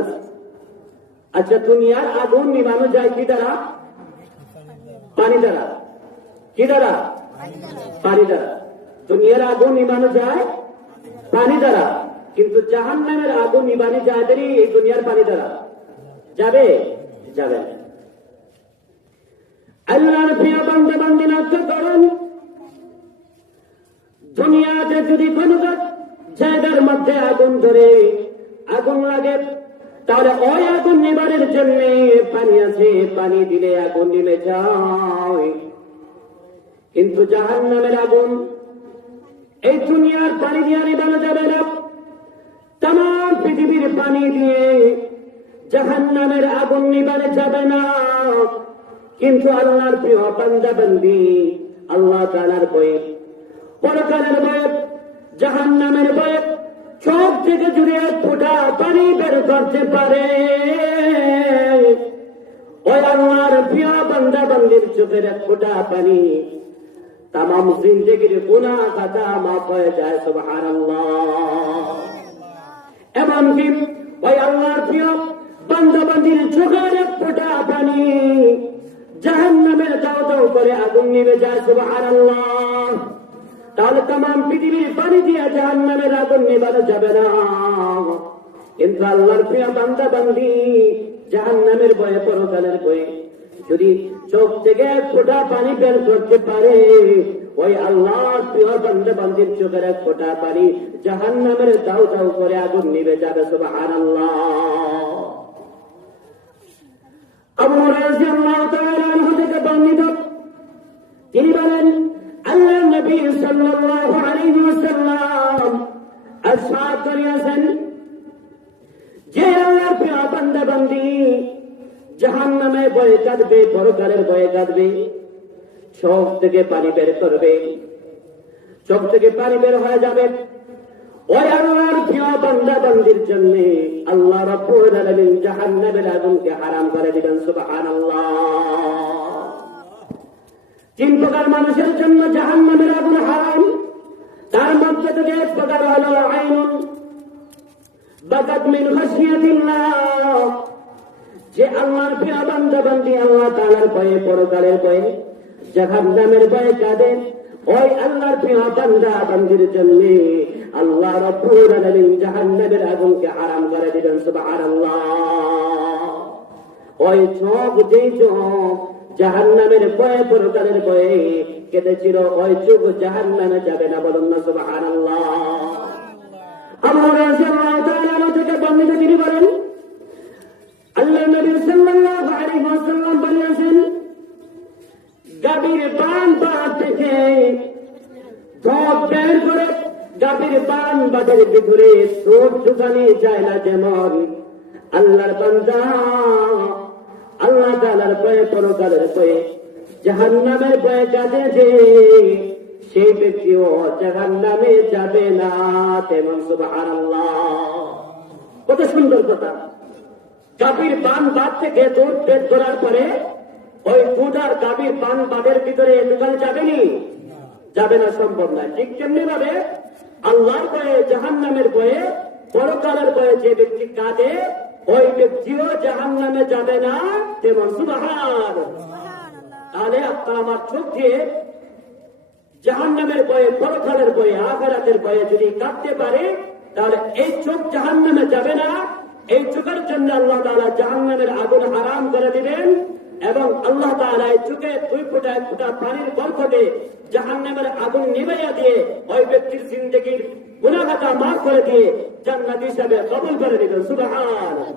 আছে। আচ্ছা, দুনিয়ার আগুন নিভানো যায় কি দ্বারা? পানি দ্বারা। কি দ্বারা? পানি দ্বারা। দুনিয়ার আগুন নিভানো যায় পানি দ্বারা, কিন্তু জাহান্নামের আগুন নিভানো যায় এই দুনিয়ার পানি দ্বারা। যাবে? যাবে না। আল্লাহর প্রিয় বান্দা বান্দী লক্ষ্য করুন, দুনিয়াতে যদি কোন জায়গার মধ্যে আগুন ধরে, আগুন লাগে, তাহলে ওই আগুন নিবারের জন্য পানি আছে, পানি দিলে আগুন নিভে যায়। কিন্তু জাহান্নামের আগুন এই দুনিয়ার পানি দিয়ে নিবানো যাবে না। তামাম পৃথিবীর পানি দিয়ে জাহান্নামের আগুন নিবারে যাবে না। কিন্তু আল্লাহর প্রিয় বান্দা বান্দী, আল্লাহ তাআলার ভয়ে, পরকালের ভয়ে, জাহান্নামের ভয়ে চোখ থেকে যদি এক ফোঁটা পানি বের করতে পারে, ওই আল্লাহর প্রিয় বান্দা বান্দীর চোখের এক ফোঁটা পানি তামাম জিন্দেগির গুনাহ খাতা মাফ হয়ে যায়। সুবহানাল্লাহ। এমনকি ওই আল্লাহর প্রিয় বান্দা বান্দীর চোখের এক ফোঁটা পানি জাহান্নামের দাও দাও করে আগুন নিভে যায়। সুবহানাল্লাহ। তাহলে তামাম পৃথিবীর পানি দিয়ে জাহান্নামের আগুন নিভানো যাবে না। কিন্তু আল্লাহর প্রিয় বান্দা বান্দী জাহান্নামের ভয়ে, পরকালের ভয়ে যদি চোখ থেকে এক ফোঁটা পানি বের করতে পারে, ওই আল্লাহর প্রিয় বান্দা বান্দীর চোখের এক ফোঁটা পানি জাহান্নামের দাও দাও করে আগুন নিভে যাবে। সুবহানাল্লাহ। আবু হুরায়রা রাদিয়াল্লাহু তাআলা আনহু থেকে বর্ণিত, তিনি বলেন, আল্লাহর নবী সাল্লাল্লাহু আলাইহি ওয়াসাল্লাম ইরশাদ করিয়াছেন, যে আল্লাহর প্রিয় বান্দা বান্দী জাহান্নামে ভয়ে কাঁদবে, পরকালের ভয়ে কাঁদবে, চোখ থেকে পানি বের করবে, চোখ থেকে পানি বের হয়ে যাবে, ওই আল্লাহর প্রিয় বান্দা বান্দীর জন্য আল্লাহ রাব্বুল আলামিন জাহান্নামের আগুনকে হারাম করে দিবেন। সুবহানাল্লাহ। তিন প্রকার মানুষের জন্য জাহান্নামের আগুন হারাম। তার মধ্যে থেকে এক প্রকার হলো আইনুন বাকাত মিন খাশিয়াতিল্লাহ, যে আল্লাহর প্রিয় বান্দা বান্দী আল্লাহ তাআলার ভয়ে, পরকালের ভয়ে, জাহান্নামের ভয়ে কাঁদে, ওই আল্লাহর প্রিয় বান্দা বান্দীর জন্য আল্লাহ রাব্বুল আলামিন জাহান্নামের আগুনকে হারাম করে দিবেন। সুবহানাল্লাহ। ওই চোখ, যেই চোখ জাহান্নামের ভয়ে, পরকালের ভয়ে কেঁদেছিল, ওই চোখ জাহান্নামে যাবে না। বলুন না সুবহানাল্লাহ। আবু হুরায়রা রাদিয়াল্লাহু তাআলা আনহু থেকে বর্ণিত, তিনি বলেন, আল্লাহর নবী সাল্লাল্লাহু আলাইহি ওয়াসাল্লাম বলেছেন, গাভীর বান বাঁধ থেকে ঢোক বের করে গাভীর বান বাঁধের ভিতরে ঠোঁট ঢুকানো যায় না, যেমন আল্লাহর বান্দা আল্লাহ তাআলার ভয়ে, পরকালের ভয়ে, জাহান্নামের ভয়ে কাঁদে, যে সেই ব্যক্তিও জাহান্নামে যাবে না, তেমন। সুবহানাল্লাহ। কত সুন্দর কথা। গাভীর বান বাঁধ থেকে ঠোঁট বের করার পরে ওই ঠোঁট আর গাভীর বান বাঁধের ভিতরে ঢুকানো যাবেনি? যাবে না, সম্ভব না। ঠিক তেমনি ভাবে আল্লাহর ভয়ে, জাহান্নামের ভয়ে, পরকালের ভয়ে যে ব্যক্তি কাঁদে, ওই ব্যক্তিও জাহান্নামে যাবে না, তেমন। সুবহানাল্লাহ। তাহলে আপনার আমার চোখ দিয়ে জাহান্নামের ভয়ে, পরকালের ভয়ে, আখিরাতের ভয়ে যদি কাঁদতে পারে, তাহলে এই চোখ জাহান্নামে যাবে না। এই চোখের জন্য আল্লাহ তাআলা জাহান্নামের আগুন হারাম করে দিবেন, এবং আল্লাহ তাআলা এই চোখে দুই ফোঁটা এক ফোঁটা পানির বরকতে জাহান্নামের আগুন নিভাইয়া দিয়ে ওই ব্যক্তির জিন্দেগির গুনাহ খাতা মাফ করে দিয়ে জান্নাত হিসাবে কবুল করে দিবেন। সুবহানাল্লাহ।